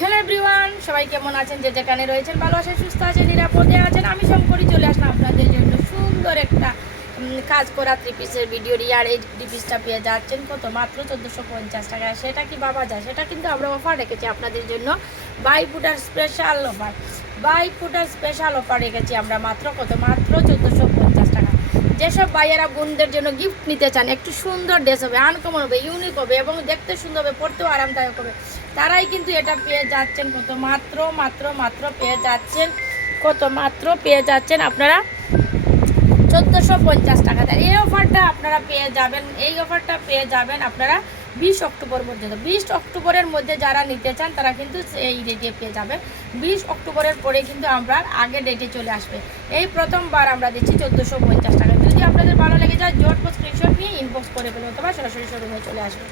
Hello everyone, সবাই কেমন আছেন? যে যেখানে রয়েছেন ভালো আছেন, সুস্থ আছেন, নিরাপদে আছেন। আমি শঙ্করী চলে আসলাম আপনাদের জন্য সুন্দর একটা কাজ করা 3 পিসের ভিডিও নিয়ে। আর এই 3 পিসটা পেয়ে যাচ্ছেন কত? মাত্র 1450 টাকা। সেটা কি বাবা যায়? সেটা কিন্তু আমরা অফার রেখেছি আপনাদের জন্য। বাই ফুটার স্পেশাল অফার, রেখেছি আমরা মাত্র কত? মাত্র 1450 টাকা। যেসব ভাইয়েরা বোনদের জন্য গিফট নিতে চান, একটু সুন্দর ড্রেস হবে, আনকমন হবে, ইউনিক হবে এবং দেখতে সুন্দর হবে, পড়তেও আরামদায়ক হবে, তারাই কিন্তু এটা পেয়ে যাচ্ছেন কত? মাত্র মাত্র মাত্র পেয়ে যাচ্ছেন কত? মাত্র পেয়ে যাচ্ছেন আপনারা 1450 টাকা। এই অফারটা আপনারা পেয়ে যাবেন, এই অফারটা পেয়ে যাবেন আপনারা 20 অক্টোবর পর্যন্ত। 20 অক্টোবরের মধ্যে যারা নিতে চান তারা কিন্তু এই ডেটে পেয়ে যাবেন। 20 অক্টোবরের পরে কিন্তু আমরা আগের ডেটে চলে আসবে। এই প্রথমবার আমরা দিচ্ছি 1450 টাকা। যদি আপনাদের ভালো লেগে যায়, জটপট স্ক্রিনশট নিয়ে ইনবক্স করে ফেলুন অথবা সরাসরি শোরুমে চলে আসবে।